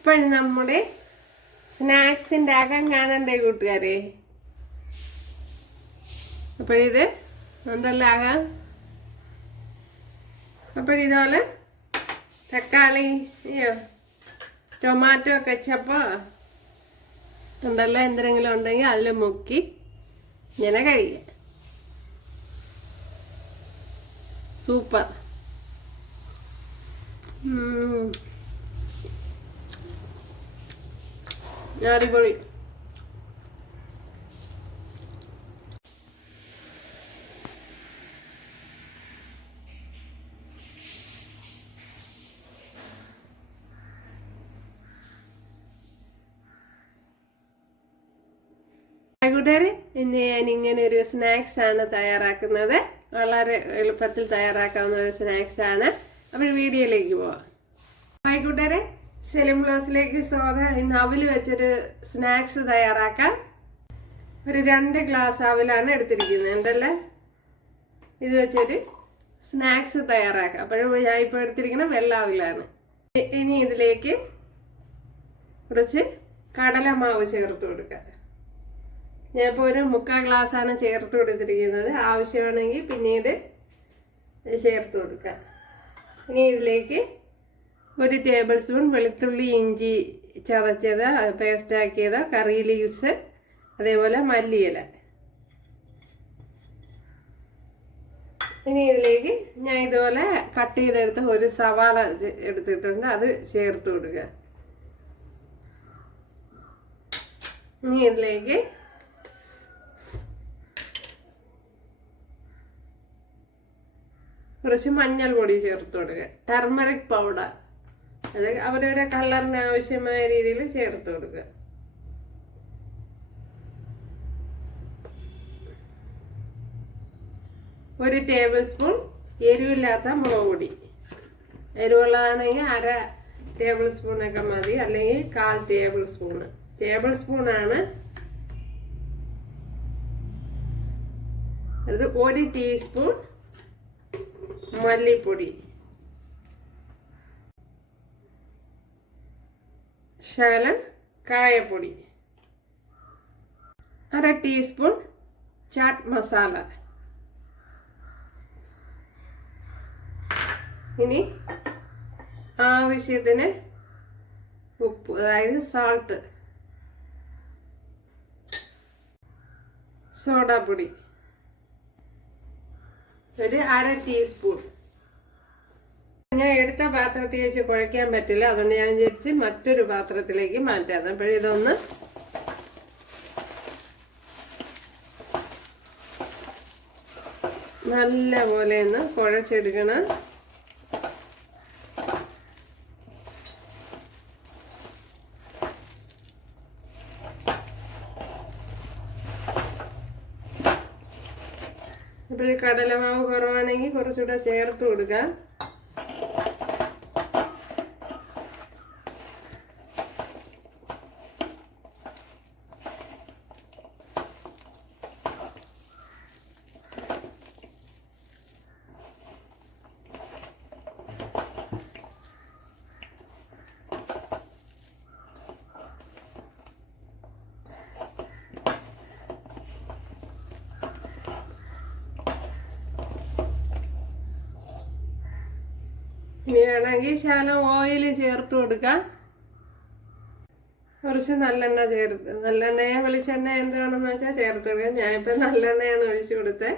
അപ്പോൾ നമ്മുടെ സ്നാക്സിൻ്റെ അകം കാണണ്ടേ കൂട്ടുകാരെ. അപ്പോഴിത് എന്തെല്ലാം ആകാം. അപ്പോഴിതുപോലെ തക്കാളി ടൊമാറ്റോ കെച്ചപ്പോ എന്തെല്ലാം എന്തെങ്കിലും ഉണ്ടെങ്കിൽ അതിൽ മുക്കി ഇങ്ങനെ കഴിയുക. സൂപ്പർ. അടിപൊളി. കൂട്ടുകാരെ, ഇന്ന് ഞാനിങ്ങനെ ഒരു സ്നാക്സ് ആണ് തയ്യാറാക്കുന്നത്. വളരെ എളുപ്പത്തിൽ തയ്യാറാക്കാവുന്ന ഒരു സ്നാക്സ് ആണ്. അപ്പോൾ വീഡിയോയിലേക്ക് പോവാം. കൂട്ടുകാരെ, സെലിം ബ്ലോസിലേക്ക് സ്വാഗതം. ഇന്ന് അവിൽ വെച്ചൊരു സ്നാക്സ് തയ്യാറാക്കാം. ഒരു 2 ഗ്ലാസ് അവിലാണ് എടുത്തിരിക്കുന്നത്. ഉണ്ടല്ലേ, ഇത് വെച്ചൊരു സ്നാക്സ് തയ്യാറാക്കാം. അപ്പോഴും ഞാൻ ഇപ്പോൾ എടുത്തിരിക്കുന്നത് വെള്ള അവിലാണ്. ഇനി ഇതിലേക്ക് കുറച്ച് കടലമാവ് ചേർത്ത് കൊടുക്കാം. ഞാനിപ്പോൾ ഒരു 3/4 ഗ്ലാസ്സാണ് ചേർത്ത് കൊടുത്തിരിക്കുന്നത്. ആവശ്യമാണെങ്കിൽ പിന്നീട് ചേർത്ത് കൊടുക്കാം. ഇനി ഇതിലേക്ക് 1 ടേബിൾ സ്പൂൺ വെളുത്തുള്ളി ഇഞ്ചി ചതച്ചത് പേസ്റ്റാക്കിയത്, കറി ലീവ്സ്, അതേപോലെ മല്ലിയില. ഇനി ഇതിലേക്ക് ഞാൻ ഇതുപോലെ കട്ട് ചെയ്തെടുത്ത് ഒരു സവാള എടുത്തിട്ടുണ്ട്, അത് ചേർത്ത് കൊടുക്കുക. ഇനി ഇതിലേക്ക് കുറച്ച് മഞ്ഞൾ പൊടി ചേർത്ത് കൊടുക്കുക. ടർമറിക് പൗഡർ, അത് അവരവരുടെ കളറിന് ആവശ്യമായ രീതിയിൽ ചേർത്ത് കൊടുക്കുക. ഒരു ടേബിൾ സ്പൂൺ എരിവില്ലാത്ത മുളക് പൊടി. എരിവുള്ളതാണെങ്കിൽ 1/2 ടേബിൾ സ്പൂണൊക്കെ മതി, അല്ലെങ്കിൽ 1/4 ടേബിൾ സ്പൂണ്. ടേബിൾ സ്പൂണാണ് അത്. 1 ടീസ്പൂൺ മല്ലിപ്പൊടി, ശകലം കായപ്പൊടി, 1/2 ടീസ്പൂൺ ചാറ്റ് മസാല. ഇനി ആവശ്യത്തിന് ഉപ്പ്, അതായത് സാൾട്ട്, സോഡാപ്പൊടി ഒരു 1/2 ടീസ്പൂൺ. ഞാൻ എടുത്ത പാത്രത്തിൽ വെച്ച് കുഴയ്ക്കാൻ പറ്റില്ല, അതുകൊണ്ട് ഞാൻ വിചാരിച്ച് മറ്റൊരു പാത്രത്തിലേക്ക് മാറ്റാം. അപ്പോഴിതൊന്ന് നല്ല പോലെ ഒന്ന് കുഴച്ചെടുക്കണം. ഇപ്പോൾ കടലമാവ് കുറവാണെങ്കിൽ കുറച്ചുകൂടെ ചേർത്ത് കൊടുക്കാം. ഇനി വേണമെങ്കിൽ ശകലം ഓയിൽ ചേർത്ത് കൊടുക്കാം. കുറച്ച് നല്ലെണ്ണ ചേർത്ത്, നല്ലെണ്ണയോ വെളിച്ചെണ്ണ എന്താണെന്ന് വെച്ചാൽ ചേർത്ത് കൊടുക്കാം. ഞാനിപ്പോൾ നല്ലെണ്ണയാണ് ഒഴിച്ചു കൊടുത്തത്.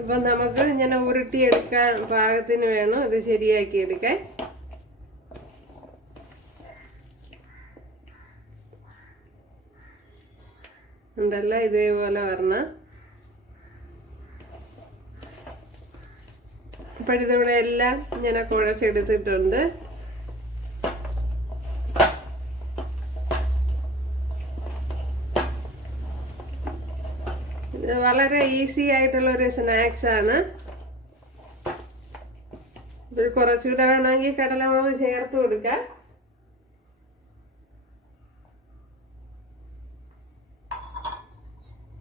അപ്പം നമുക്ക് ഇങ്ങനെ ഉരുട്ടിയെടുക്കാൻ പാകത്തിന് വേണം ഇത് ശരിയാക്കി എടുക്കാൻ. ഉണ്ടല്ലോ, ഇതേപോലെ വരണം. അപ്പോഴിതിവിടെ എല്ലാം ഇങ്ങനെ കുഴച്ചെടുത്തിട്ടുണ്ട്. ഇത് വളരെ ഈസി ആയിട്ടുള്ളൊരു സ്നാക്സ് ആണ്. ഇതിൽ കുറച്ചുകൂടെ വേണമെങ്കിൽ കടലമാവ് ചേർത്ത് കൊടുക്കാം.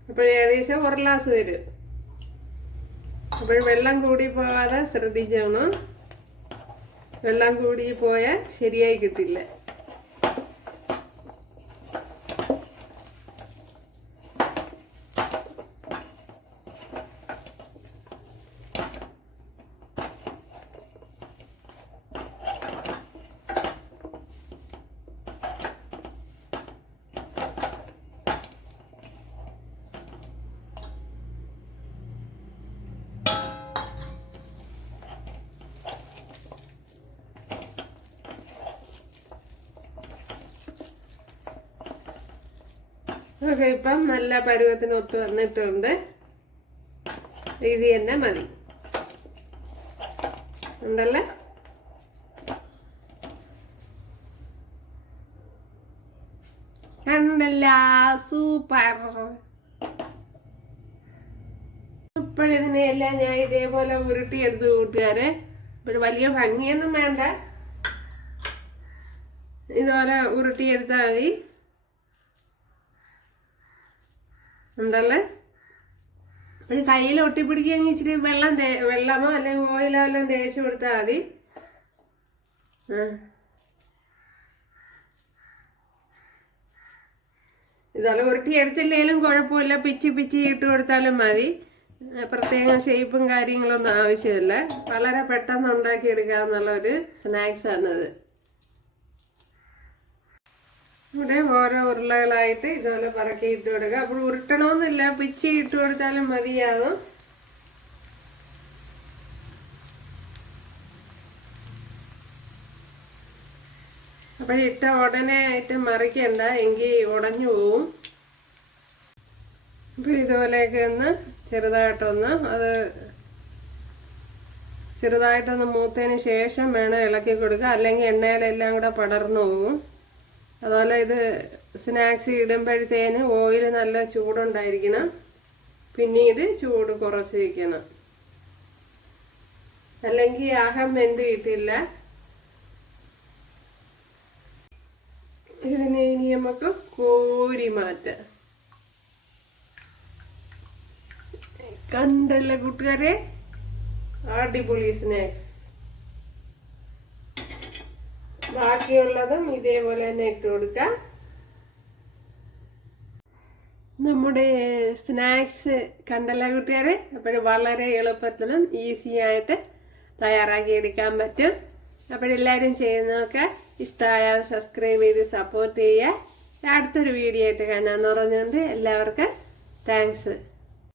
അപ്പോൾ ഏകദേശം 1 ഗ്ലാസ് വരും. അപ്പോൾ വെള്ളം കൂടി പോവാതെ ശ്രദ്ധിക്കണം. വെള്ളം കൂടി പോയാൽ ശരിയായി കിട്ടില്ല. ഓക്കെ, ഇപ്പം നല്ല പരുവത്തിന് ഒത്ത് വന്നിട്ടുണ്ട്. ഇത് തന്നെ മതി ഉണ്ടല്ലേ. കണ്ടല്ല, സൂപ്പർ. ഇപ്പോഴിതിനെല്ലാം ഞാൻ ഇതേപോലെ ഉരുട്ടിയെടുത്ത് കൂട്ടുകാരെ. ഇപ്പോൾ വലിയ ഭംഗിയൊന്നും വേണ്ട, ഇതുപോലെ ഉരുട്ടിയെടുത്താൽ മതി ഉണ്ടല്ലേ. ഒരു കയ്യിൽ ഒട്ടിപ്പിടിക്കുകയെങ്കിൽ ഇച്ചിരി വെള്ളമോ അല്ലെങ്കിൽ ഓയിലോ എല്ലാം തേച്ച് കൊടുത്താൽ മതി. ഇതുപോലെ ഉരുട്ടിയെടുത്തില്ലെങ്കിലും കുഴപ്പമില്ല, പിച്ചി പിച്ചി ഇട്ട് കൊടുത്താലും മതി. പ്രത്യേകം ഷേപ്പും കാര്യങ്ങളൊന്നും ആവശ്യമില്ല. വളരെ പെട്ടെന്ന് ഉണ്ടാക്കിയെടുക്കാവുന്നുള്ള ഒരു സ്നാക്സാണിത്. ഇവിടെ ഓരോ ഉരുളകളായിട്ട് ഇതുപോലെ പറക്കി ഇട്ട് കൊടുക്കുക. അപ്പോൾ ഉരുട്ടണമെന്നില്ല, പിച്ചി ഇട്ട് കൊടുത്താലും മതിയാകും. അപ്പോൾ ഇട്ട ഉടനെ ആയിട്ട് മറിക്കണ്ട, എങ്കിൽ ഉടഞ്ഞു പോവും. അപ്പോൾ ഇതുപോലെയൊക്കെ ഒന്ന് ചെറുതായിട്ടൊന്ന് മൂത്തതിന് ശേഷം വേണം ഇളക്കി കൊടുക്കുക, അല്ലെങ്കിൽ എണ്ണയിലെല്ലാം കൂടെ പടർന്നു പോകും. അതുപോലെ ഇത് സ്നാക്സ് ഇടുമ്പോഴത്തേന് ഓയിൽ നല്ല ചൂടുണ്ടായിരിക്കണം, പിന്നീട് ചൂട് കുറച്ച് വയ്ക്കണം, അല്ലെങ്കിൽ അകം വെന്ത് കിട്ടില്ല. ഇതിനെ ഇനി നമുക്ക് കോരി മാറ്റാം. കണ്ടല്ലേ കൂട്ടുകാരെ, അടിപൊളി സ്നാക്സ്. ബാക്കിയുള്ളതും ഇതേപോലെ തന്നെ ഇട്ട് കൊടുക്കാം. നമ്മുടെ സ്നാക്സ് കണ്ടല്ല കൂട്ടുകാരെ. അപ്പോൾ വളരെ എളുപ്പത്തിലും ഈസി ആയിട്ട് തയ്യാറാക്കി എടുക്കാൻ പറ്റും. അപ്പോഴെല്ലാവരും ചെയ്യുന്നതൊക്കെ ഇഷ്ടമായാൽ സബ്സ്ക്രൈബ് ചെയ്ത് സപ്പോർട്ട് ചെയ്യുക. അടുത്തൊരു വീഡിയോ ആയിട്ട് കാണാമെന്ന് പറഞ്ഞുകൊണ്ട് എല്ലാവർക്കും താങ്ക്സ്.